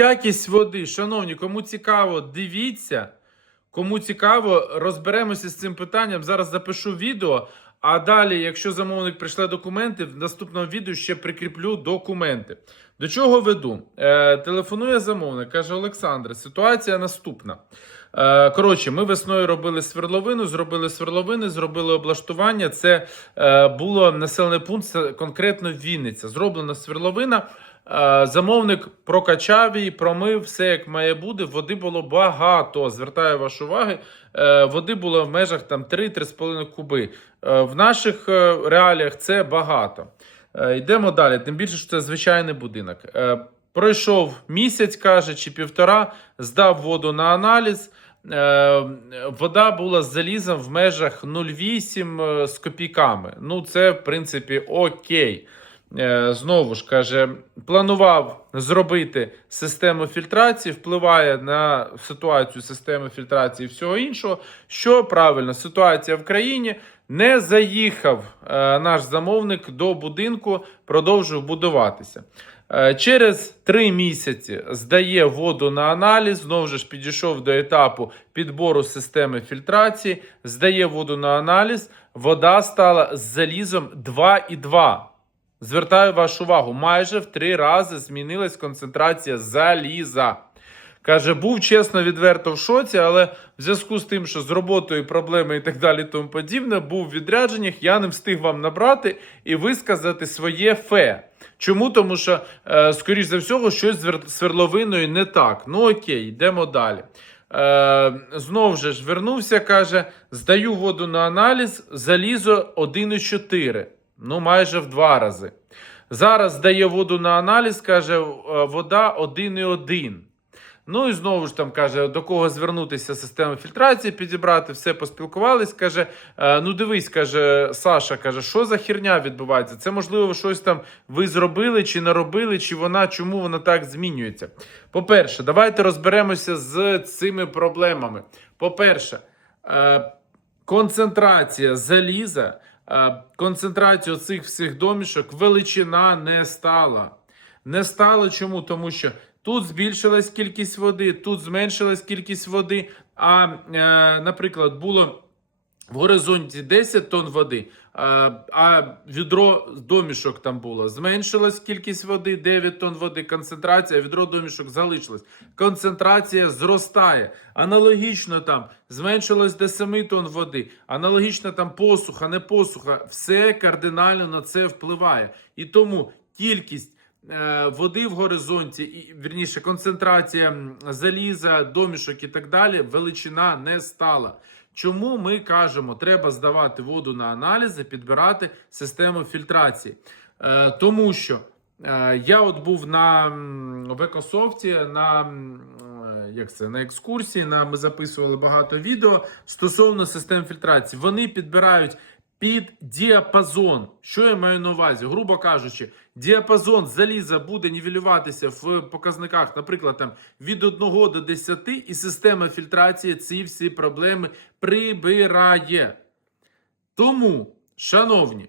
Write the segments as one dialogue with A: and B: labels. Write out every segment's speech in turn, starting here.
A: Якість води, шановні, кому цікаво, дивіться. Кому цікаво, розберемося з цим питанням. Зараз запишу відео. А далі, якщо замовник прийшле документи, в наступному відео ще прикріплю документи. До чого веду? Е, телефонує замовник, каже Олександр, ситуація наступна. Е, коротше, ми весною робили свердловину, зробили сверловини, зробили облаштування. Це е, було населений пункт, конкретно Вінниця. Зроблена сверловина. Е, Замовник прокачав її, промив все як має бути. Води було багато. Звертаю вашу увагу. Е, Води було в межах там 3-3,5 куби. Е, В наших реаліях це багато. Йдемо далі. Тим більше, що це звичайний будинок. Пройшов місяць, каже, чи півтора, здав воду на аналіз. Вода була з залізом в межах 0,8 е, з копійками. Ну, це, в принципі, окей. Е, Знову ж каже, планував зробити систему фільтрації, впливає на ситуацію системи фільтрації і всього іншого. Що правильно, ситуація в країні не заїхав е, наш замовник до будинку, продовжив будуватися. Е, Через три місяці здає воду на аналіз. Знову ж підійшов до етапу підбору системи фільтрації, здає воду на аналіз. Вода стала з залізом 2,2. Звертаю вашу увагу, майже в три рази змінилась концентрація заліза. Каже, був чесно відверто в шоці, але в зв'язку з тим, що з роботою проблеми і так далі, тому подібне, був в відрядженнях, я не встиг вам набрати і висказати своє фе. Чому? Тому що, е, скоріш за всього, щось з вер- свердловиною не так. Ну окей, йдемо далі. Е, знов ж вернувся, каже: здаю воду на аналіз, залізо 1,4. Ну, майже в два рази. Зараз здає воду на аналіз, каже, е, вода 1,1. Ну і знову ж там каже, до кого звернутися систему фільтрації, підібрати, все поспілкувались. Каже: е, ну дивись, каже Саша, каже, що за херня відбувається? Це можливо щось там ви зробили чи не робили, чи вона чому вона так змінюється. По-перше, давайте розберемося з цими проблемами. По-перше, е, концентрація заліза, е, концентрація цих всіх домішок, величина не стала. Не стало чому? Тому що тут збільшилась кількість води, тут зменшилась кількість води. А, е, наприклад, було в горизонті 10 тонн води, а, а відро домішок там було. Зменшилась кількість води, 9 тонн води, концентрація, відро домішок залишилось. Концентрація зростає. Аналогічно там зменшилось до 7 тонн води. Аналогічно там посуха, не посуха. Все кардинально на це впливає. І тому кількість. е, Води в горизонті, і вірніше, концентрація заліза, домішок і так далі, величина не стала. Чому ми кажемо, треба здавати воду на аналізи, підбирати систему фільтрації? Е, тому що е, я от був на в Екософті на, е, як це, на екскурсії. На, ми записували багато відео стосовно систем фільтрації. Вони підбирають під діапазон. Що я маю на увазі? Грубо кажучи, діапазон заліза буде нівелюватися в показниках, наприклад, там від 1 до 10, і система фільтрації ці всі проблеми прибирає. Тому, шановні,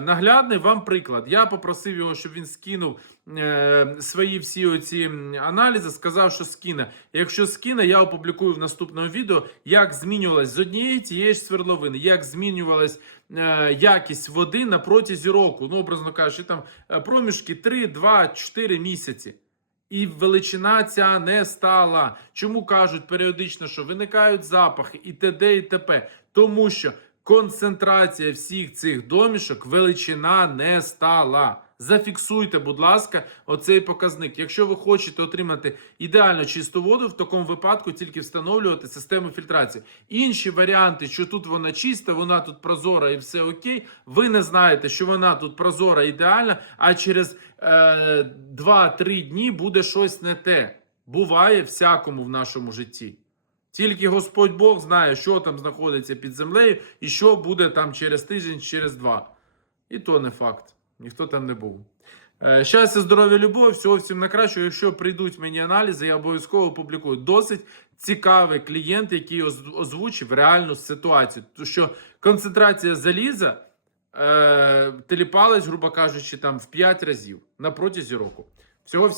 A: наглядний вам приклад. Я попросив його, щоб він скинув е, свої всі оці аналізи, сказав, що скине. Якщо скине, я опублікую в наступному відео, як змінювалась з однієї тієї ж свердловини, як змінювалась е, якість води на протязі року. Ну, образно кажучи, там е, проміжки 3, 2, 4 місяці. І величина ця не стала. Чому кажуть періодично, що виникають запахи і т.д. і т.п. Тому що концентрація всіх цих домішок величина не стала. Зафіксуйте, будь ласка, оцей показник. Якщо ви хочете отримати ідеально чисту воду, в такому випадку тільки встановлювати систему фільтрації. Інші варіанти, що тут вона чиста, вона тут прозора і все окей. Ви не знаєте, що вона тут прозора ідеальна, а через е, 2-3 дні буде щось не те. Буває всякому в нашому житті. Тільки Господь Бог знає, що там знаходиться під землею і що буде там через тиждень, через два. І то не факт. Ніхто там не був. Е, Щастя, здоров'я, любов, всього всім на кращого. Якщо прийдуть мені аналізи, я обов'язково опублікую. Досить цікавий клієнт, який озвучив реальну ситуацію. Тому що концентрація заліза е, теліпалась, грубо кажучи, там в 5 разів на протязі року. Всього.